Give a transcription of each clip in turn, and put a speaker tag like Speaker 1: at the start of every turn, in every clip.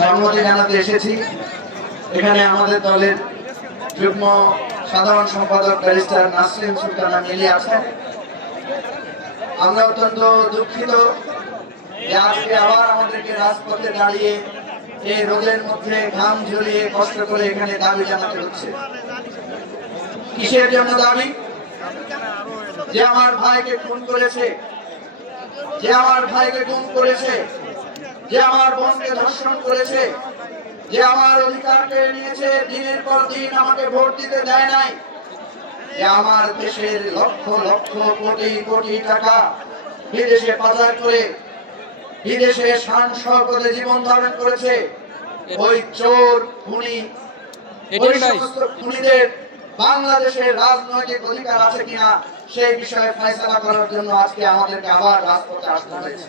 Speaker 1: ধর্মটি জানাতে এসেছি। এখানে আমাদের দলের যুগ্ম সাধারণ সম্পাদক ব্যারিস্টার নাসরিন সুলতানা মিলি আছেন। আমরা অত্যন্ত দুঃখিত আজকে আবার আমাদেরকে রাজপথে দাঁড়িয়ে এই রোদের মধ্যে ঘাম ঝরিয়ে কষ্ট করে এখানে দাবি জানাতে হচ্ছে। কিসের জন্য দাবি? যে আমার ভাইকে খুন করেছে। যে আমার ভাইকে গুম করেছে। যে আমার বোনকে ধর্ষণ করেছে যে আমার অধিকার কেড়ে নিয়েছে দিনের পর দিন আমাকে ভোট দিতে দেয় নাই যে আমার দেশের লক্ষ লক্ষ কোটি কোটি টাকা বিদেশে পাচার করে বিদেশে শান করে জীবন ধারণ করেছে। ওই চোর খুনি ওই সমস্ত খুনিদের বাংলাদেশের রাজনৈতিক অধিকার আছে কিনা সেই বিষয়ে ফয়সলা করার জন্য আজকে আমাদেরকে আবার রাজপথে আসতে হয়েছে।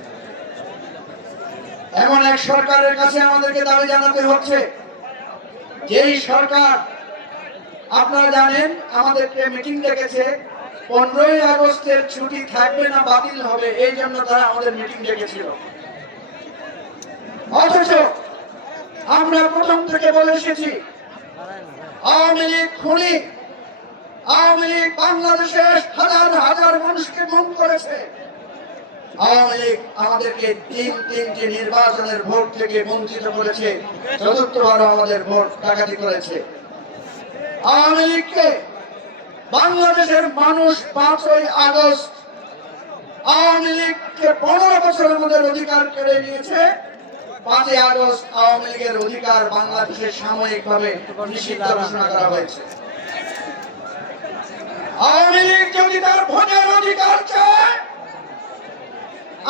Speaker 1: এমন এক সরকারের কাছে আমাদেরকে দাবি জানাতে হচ্ছে। যেই সরকার, আপনারা জানেন, আমাদেরকে মিটিং ডেকেছে। পনেরোই আগস্টের ছুটি থাকবে না, বাতিল হবে, এই জন্য তারা আমাদের মিটিং ডেকেছিল। অথচ আমরা প্রথম থেকে বলে এসেছি, আওয়ামী লীগ খুনি, আওয়ামী লীগ বাংলাদেশের হাজার হাজার মানুষকে মন করেছে। নির্বাচনের ভোট থেকে বঞ্চিত করেছে, চতুর্থবারও আমাদের ভোট ডাকাতি করেছে। আওয়ামী লীগকে বাংলাদেশের মানুষ পাঁচই আগস্ট আওয়ামী লীগকে পনেরো বছর আমাদের অধিকার কেড়ে নিয়েছে। পাঁচই আগস্ট আওয়ামী লীগের অধিকার বাংলাদেশের সাময়িকভাবে নিষিদ্ধ ঘোষণা করা হয়েছে। আওয়ামী লীগ যদি তার ভোটের অধিকার চায়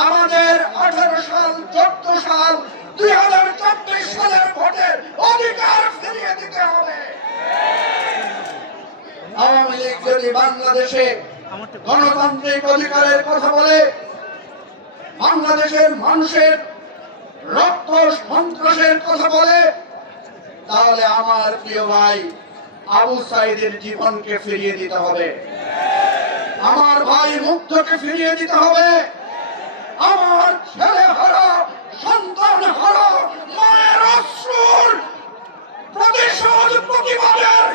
Speaker 1: আমাদের আঠারো সাল, চোদ্দ সাল, দুই হাজার চব্বিশ সালের ভোটের অধিকার ফিরিয়ে দিতে হবে। আওয়ামী লীগ যদি বাংলাদেশে গণতান্ত্রিক অধিকারের কথা বলে, বাংলাদেশের মানুষের রক্ত সন্ত্রাসের কথা বলে, তাহলে আমার প্রিয় ভাই আবু সাইদের জীবনকে ফিরিয়ে দিতে হবে। আমার ভাই মুগ্ধকে ফিরিয়ে দিতে হবে। আমার ছেলে হারা, সন্তান হারা, মায়ের অশ্রুর প্রতিশোধ প্রতিবাদের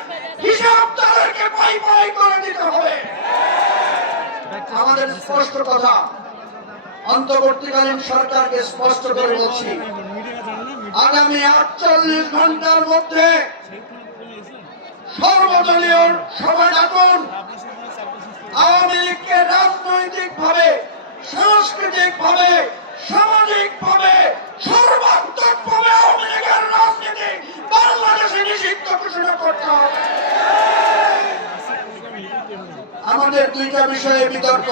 Speaker 1: হিসাব তাদেরকে পাই পাই করে দিতে হবে। আমাদের স্পষ্ট কথা, অন্তর্বর্তীকালীন সরকারকে স্পষ্ট করে বলছি, আগামী আটচল্লিশ ঘণ্টার মধ্যে সর্বদলীয় সভা ডাকুন। আওয়ামী লীগকে রাজনৈতিক ভাবে সাংস্কৃতিক ভাবে সামাজিক ভাবে সর্বাত্মক ভাবে আওয়ামী লীগের রাজনীতি বাংলাদেশে নিষিদ্ধ ঘোষণা করতে হবে। আমাদের দুইটা বিষয়ে বিতর্ক।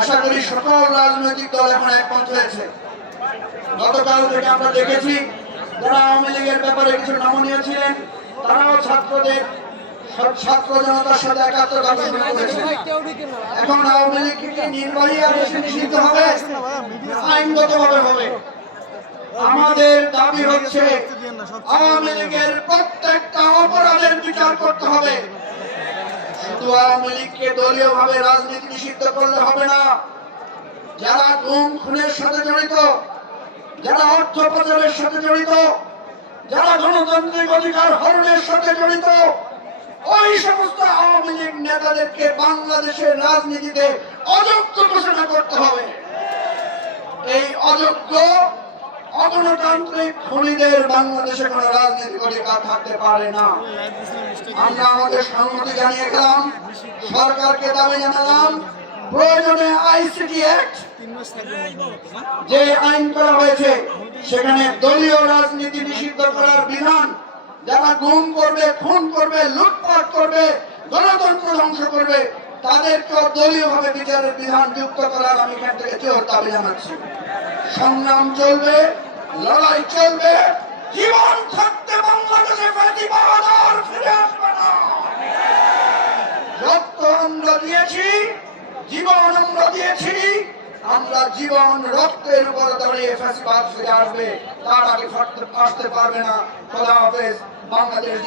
Speaker 1: আশা করি সকল রাজনৈতিক দল এখন একমত হয়েছে। গতকাল থেকে আমরা দেখেছি, যারা আওয়ামী লীগের ব্যাপারে কিছু নমনীয় ছিলেন, তারাও ছাত্রদের এখন হবে? আমাদের দাবি হচ্ছে, আওয়ামী লীগের প্রত্যেকটা অপরাধের বিচার করতে হবে। শুধু আওয়ামী লীগকে দলীয় ভাবে রাজনীতি নিষিদ্ধ করলে হবে না। যারা গুম, খুনের সাথে জড়িত, যারা অর্থ পাচারের সাথে জড়িত, যারা গণতান্ত্রিক অধিকার হরণের সাথে জড়িত ওই সমস্ত আওয়ামী লীগ নেতাদেরকে বাংলাদেশের রাজনীতিতে অযোগ্য ঘোষণা করতে হবে। এই অযোগ্য, অগণতান্ত্রিক খুনিদের বাংলাদেশে কোনো রাজনৈতিক অধিকার থাকতে পারে না। আমরা আমাদের সম্মতি জানিয়ে গেলাম সরকারকে দাবি জানালাম, প্রয়োজনে আইসিটি অ্যাক্ট যে আইন করা হয়েছে, সেখানে দলীয় রাজনীতি নিষিদ্ধ করার বিধান যারা গুম করবে, খুন করবে, লুটপাট করবে, গণতন্ত্র ধ্বংস করবে, তাদেরকেও দলীয় ভাবে বিচারের বিধান যুক্ত করার আমি এখান থেকে জোর দাবি জানাচ্ছি। সংগ্রাম চলবে, লড়াই চলবে, জীবন থাকতে বাংলাদেশে ফিরে আসবে না। রক্ত আমরা দিয়েছি, জীবন আমরা দিয়েছি, আমরা জীবন রক্তের উপর দাঁড়িয়ে ফ্যাসিবাদ ফিরে আসবে, তার আগে ফটতে- পারবে না। খোদা হাফেজ। বাংলাদেশ